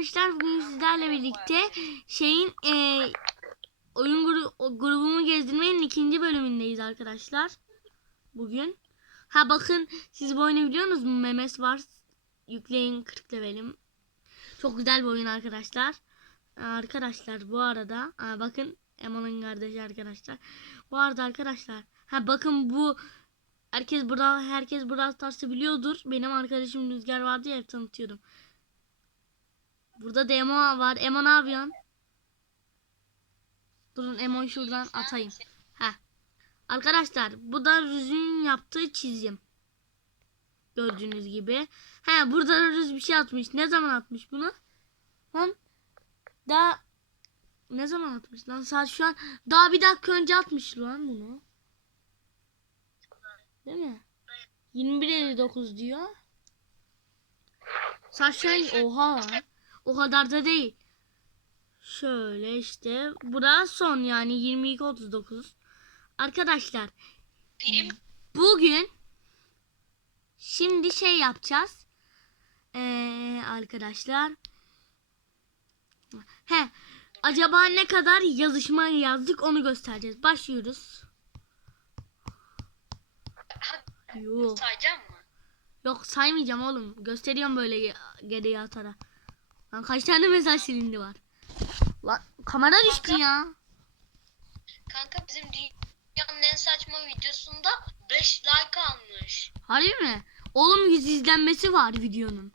arkadaşlar bugün sizlerle birlikte şeyin e, oyun gru- grubumu gezdirmenin ikinci bölümündeyiz arkadaşlar. Bugün. Ha bakın siz bu oyunu biliyor musunuz? Memes var. Yükleyin 40 levelim. Çok güzel bir oyun arkadaşlar. Arkadaşlar bu arada aa, bakın Eman'ın kardeşi arkadaşlar. Bu arada arkadaşlar ha bakın bu herkes burada herkes burada Stars'ı biliyordur. Benim arkadaşım Rüzgar vardı ya tanıtıyordum. Burada da Emo var. Emo ne yapıyorsun? Durun Emo'yu şuradan atayım. Ha. Arkadaşlar bu da Rüz'ün yaptığı çizim. Gördüğünüz gibi. Ha burada Rüz bir şey atmış. Ne zaman atmış bunu? Lan daha ne zaman atmış lan? Saat şu an daha bir dakika önce atmış lan bunu. Değil mi? 21.59 diyor. An oha lan. O kadar da değil. Şöyle işte. Bura son yani 22.39. Arkadaşlar Prim bugün şimdi şey yapacağız. Ee, arkadaşlar. He. Acaba ne kadar yazışma yazdık onu göstereceğiz. Başlıyoruz. Yok. sayacağım mı? Yok saymayacağım oğlum. Gösteriyorum böyle geriye atarak. Lan kaç tane mesaj silindi var. Lan kamera düştü ya. Kanka bizim dünyanın en saçma videosunda 5 like almış. Harbi mi? Oğlum 100 izlenmesi var videonun.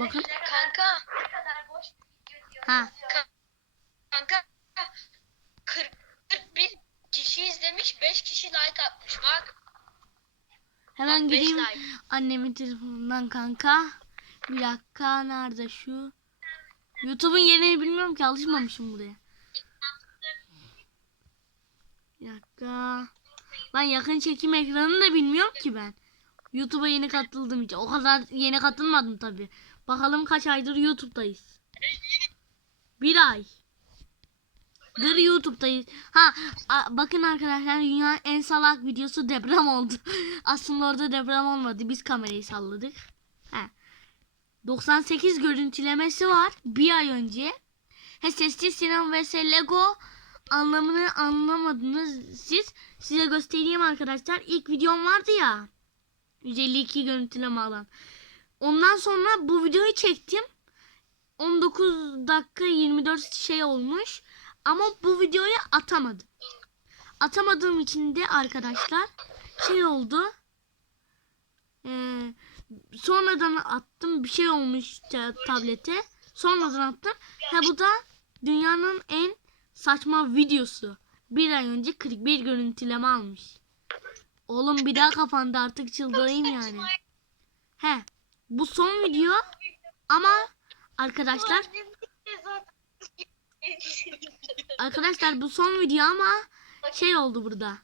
Bakın. Kanka. Ha. Kanka 40, 41 kişi izlemiş 5 kişi like atmış bak. Hemen beş gireyim like. annemin telefonundan kanka. Bir dakika nerede şu? YouTube'un yerini bilmiyorum ki alışmamışım buraya. Bir dakika. Ben yakın çekim ekranını da bilmiyorum ki ben. YouTube'a yeni katıldım hiç. O kadar yeni katılmadım tabi. Bakalım kaç aydır YouTube'dayız. Bir ay. Dır YouTube'dayız. Ha a- bakın arkadaşlar dünyanın en salak videosu deprem oldu. Aslında orada deprem olmadı. Biz kamerayı salladık. Ha. 98 görüntülemesi var bir ay önce. He sessiz sinema vs Lego anlamını anlamadınız siz. Size göstereyim arkadaşlar. İlk videom vardı ya. 152 görüntüleme alan. Ondan sonra bu videoyu çektim. 19 dakika 24 şey olmuş. Ama bu videoyu atamadım. Atamadığım için de arkadaşlar şey oldu. Ee, sonradan attım bir şey olmuş ta- tablete. Sonradan attım. Ha bu da dünyanın en saçma videosu. Bir ay önce 41 görüntüleme almış. Oğlum bir daha kafanda artık çıldırayım yani. He. Bu son video ama arkadaşlar arkadaşlar bu son video ama şey oldu burada.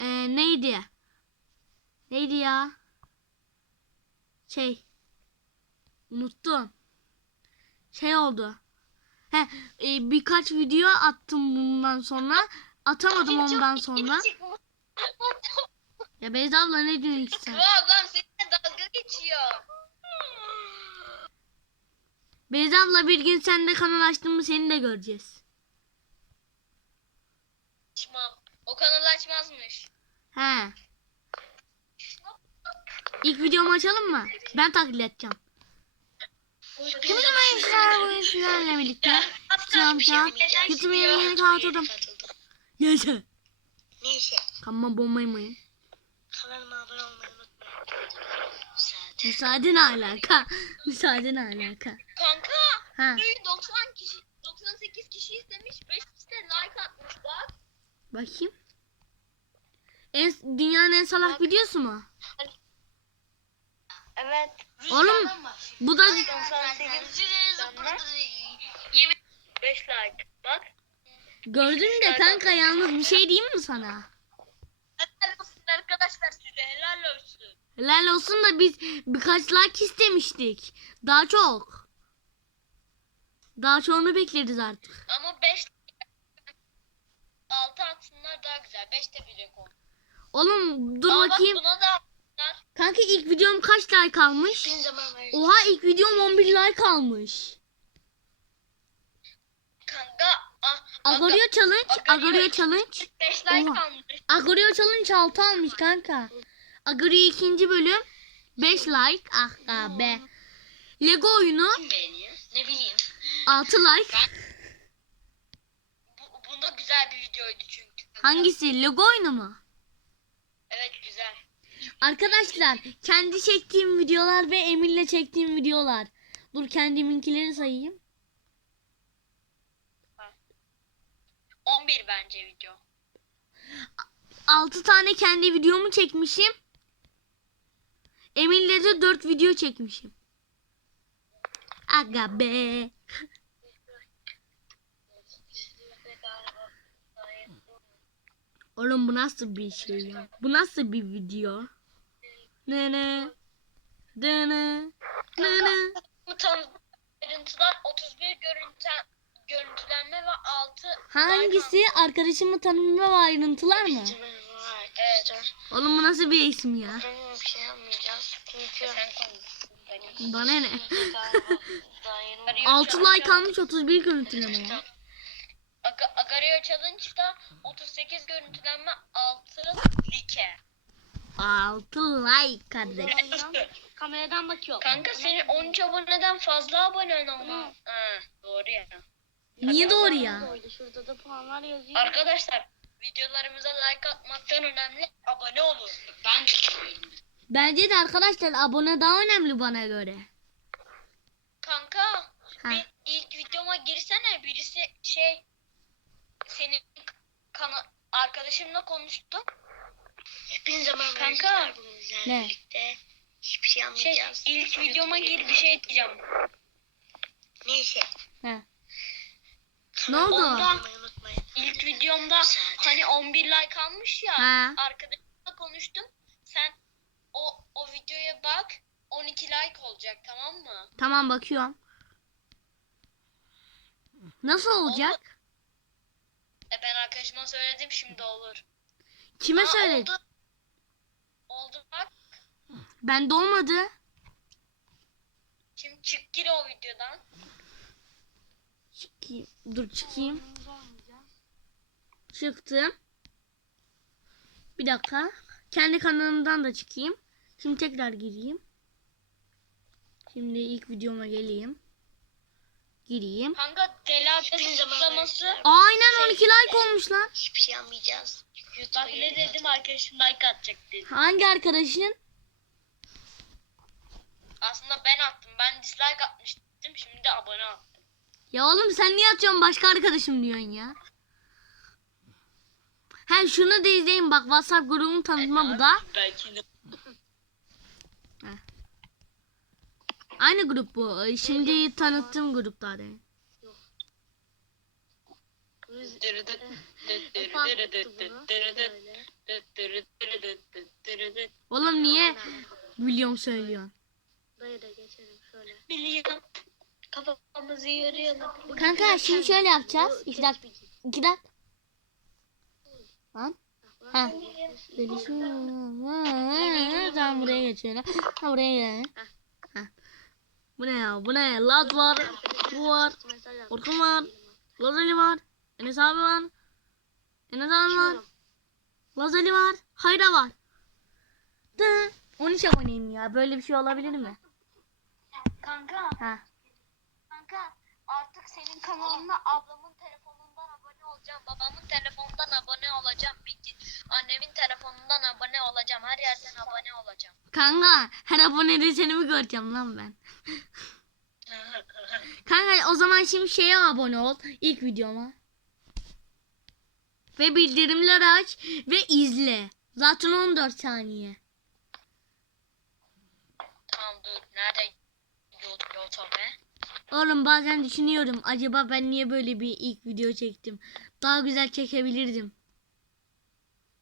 Ee, neydi? Neydi ya? Şey. Unuttum. Şey oldu. He, e, birkaç video attım bundan sonra. Atamadım ondan sonra. Ya Beyza abla ne diyorsun sen? Bu ablam seninle dalga geçiyor. Beyza abla bir gün sen de kanal açtın mı seni de göreceğiz. Açmam. O kanalı açmazmış. He. İlk videomu açalım mı? Ben taklit edeceğim. Kim zaman işler bu işlerle birlikte? Sıçrayacağım. YouTube'a yeni katıldım. Yaşa. Neyse. Kanalıma bombaymayın. Kanalıma abone olmayı unutmayın. Müsaade ne alaka? Müsaade ne alaka? Kanka. Ha, Videoyu 90 kişi 98 kişi izlemiş 5 kişi de like atmış bak. bakayım. En, dünyanın en salak videosu mu? Evet. Oğlum bu da 98 Yemin 5 like. Bak. gördün de kanka yalnız bir şey diyeyim mi sana? Helal olsun arkadaşlar size helal olsun. Helal olsun da biz birkaç like istemiştik. Daha çok. Daha çoğunu bekleriz artık. Ama 5 6 atsınlar daha güzel. 5 de bir rekor. Oğlum dur Aa, bak bakayım. buna da attılar. Kanka ilk videom kaç like almış? Oha ilk videom 11 like almış. Kanka ah, Agorio challenge, Agorio- Agorio challenge. 5 like Oha. almış. Agorio challenge 6 almış kanka. Agorio ikinci bölüm 5 like. Ah be. Lego oyunu Kim beğeniyor? Ne bileyim. 6 like. Bu, bunda güzel bir videoydu çünkü. Hangisi? Lego oyunu mu? Evet güzel. Arkadaşlar kendi çektiğim videolar ve Emir'le çektiğim videolar. Dur kendiminkileri sayayım. 11 bence video. 6 tane kendi videomu çekmişim. Emir'le de 4 video çekmişim. Aga be. Oğlum bu nasıl bir şey ya? Bu nasıl bir video? Ne ne? Ne ne? Ne ne? Bu tanı görüntüler 31 görüntülen, görüntülenme ve 6 Hangisi? Arkadaşımı tanımma ve ayrıntılar mı? Evet. Oğlum bu nasıl bir isim ya? Benim bir şey yapmayacağız. Çünkü sen konuştun benim. Bana ne? Daha yeni 6 like almış 31 görüntüleme ya. Aga, Agario Challenge'da 38 görüntülenme 6 like. 6 like kardeş. Kameradan bakıyor. Kanka senin 13 aboneden fazla abonen ama. Ha, doğru ya. Niye doğru ya? Şurada da puanlar yazıyor. Arkadaşlar videolarımıza like atmaktan önemli abone olun. Ben de Bence de arkadaşlar abone daha önemli bana göre. Kanka Ha. bir ilk videoma girsene birisi şey senin kana arkadaşımla konuştum. Hepin zaman Kanka Ne? hiçbir şey anlayacağız. Şey, ilk videoma gir bir şey diyeceğim. Neyse. He. Ne oldu? Onda ilk videomda hani 11 like almış ya. Ha. Arkadaşımla konuştum. Sen o o videoya bak. 12 like olacak tamam mı? Tamam bakıyorum. Nasıl olacak? E ben arkadaşıma söyledim şimdi olur. Kime Aa, söyledin? Oldu. Oldu bak. Bende olmadı. Şimdi çık gir o videodan. Çıkayım. Dur çıkayım. Çıktım. Bir dakika. Kendi kanalımdan da çıkayım. Şimdi tekrar gireyim. Şimdi ilk videoma geleyim. Gireyim. Kanka deli kutlaması. Aynen 12 like olmuş lan. Hiçbir şey almayacağız. Bak ne dedim arkadaşım like atacak dedi. Hangi arkadaşın? Aslında ben attım. Ben dislike atmıştım. Şimdi abone attım. Ya oğlum sen niye atıyorsun başka arkadaşım diyorsun ya? He şunu da izleyin bak WhatsApp grubum tanıtma bu da. Belki de. Aynı grup bu. Şimdi tanıttığım gruplar yani. Oğlum niye milyon söylüyorsun? Dayı da geçelim şöyle. Biliyorum. Kafamızı yarayalım. Kanka şimdi şöyle yapacağız. İki dakika. İki dakika. Lan. Ha. Delişim. Tamam buraya geçelim. Ha buraya gel. Bu ne ya? Bu ne? Lat var. Bu var. Orkun var. Lazali var. Enes abi var. Enes abi var. Lazali var. Hayra var. Dı. 13 aboneyim ya. Böyle bir şey olabilir mi? Kanka, Ha. kanka artık senin kanalına ablamın telefonundan abone olacağım. Babamın telefonundan abone olacağım. bilgi- Annemin telefonundan abone olacağım. Her yerden abone olacağım. Kanka her abonede seni mi göreceğim lan ben? Kanka o zaman şimdi şeye abone ol. ilk videoma. Ve bildirimleri aç ve izle. Zaten 14 saniye. tamam dur. Nerede YouTube? Oğlum bazen düşünüyorum acaba ben niye böyle bir ilk video çektim. Daha güzel çekebilirdim.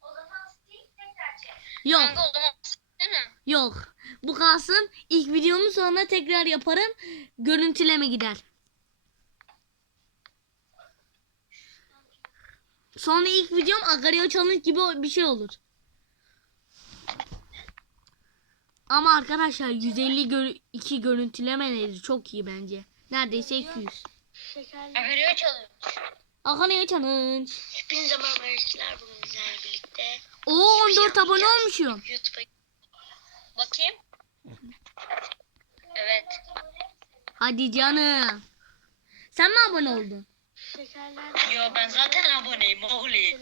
O zaman Steve tekrar çek. Yok Kanka o zaman değil mi? yok. Bu kalsın. İlk videomu sonra tekrar yaparım. Görüntüleme gider. Sonra ilk videom Agario Challenge gibi bir şey olur. Ama arkadaşlar 150 gör 2 görüntülemeleri çok iyi bence. Neredeyse 200. Haberi çalıyor. Akane challenge. Hepinize merhaba arkadaşlar. Bugün bizlerle birlikte Oo 14 abone olmuşum. YouTube'a bakayım. Evet. Hadi canım. Sen mi abone oldun? Yo ben zaten aboneyim oğlum.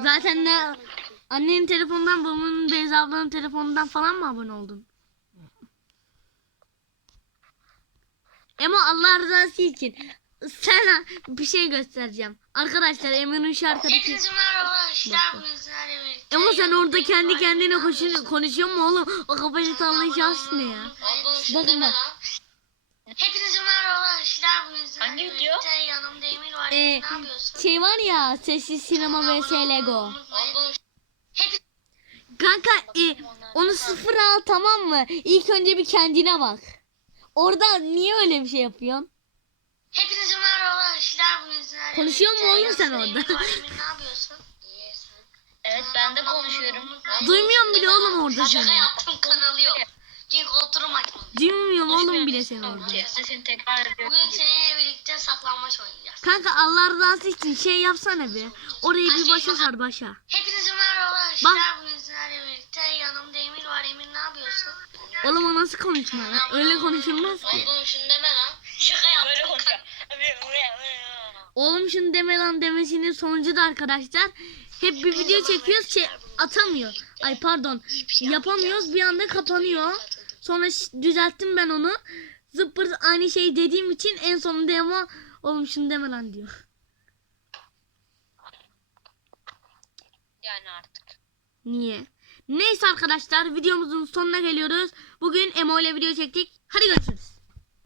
Zaten ne annenin telefonundan babamın Beyza ablanın telefonundan falan mı abone oldun? Emo Allah rızası için sana bir şey göstereceğim. Arkadaşlar Emo'nun şu arkadaki... Hepinize merhaba. Emo sen orada kendi kendine koşun, konuşuyor mu oğlum? O kafayı sallayacağız ne ya? Bakın bak. Hepinize merhaba Hangi video? Yanımda Emir var. Ee, Emir, ne yapıyorsun? şey var ya sessiz sinema vs Lego. Hep Kanka e, onu sıfır al tamam mı? İlk önce bir kendine bak. Orada niye öyle bir şey yapıyorsun? Arkadaşlar. Konuşuyor mu oğlum sen orada? Ne yapıyorsun? Evet ben de konuşuyorum. Duymuyorum bile oğlum orada Şaka seni. yaptım kanalı yok. Çünkü oturum açmadım. Duymuyorum oğlum bile seni orada. Sesini tekrar ediyorum. Bugün seninle birlikte saklanmaç oynayacağız. Kanka Allah rızası için şey yapsana bir. Orayı bir başa sar başa. Hepinize merhaba arkadaşlar. Bugün sizlerle birlikte yanımda Emir var. Emir ne yapıyorsun? Oğlum o nasıl konuşma lan? Öyle konuşulmaz ki. Oğlum şunu deme lan. Şaka yaptım. Böyle konuşacağım. Oğlum şunu deme lan demesinin sonucu da arkadaşlar. Hep bir video çekiyoruz şey atamıyor. Ay pardon. Yapamıyoruz bir anda kapanıyor. Sonra düzelttim ben onu. Zıppır aynı şey dediğim için en sonunda ama oğlum şunu deme lan diyor. Yani artık. Niye? Neyse arkadaşlar videomuzun sonuna geliyoruz. Bugün Emo ile video çektik. Hadi görüşürüz.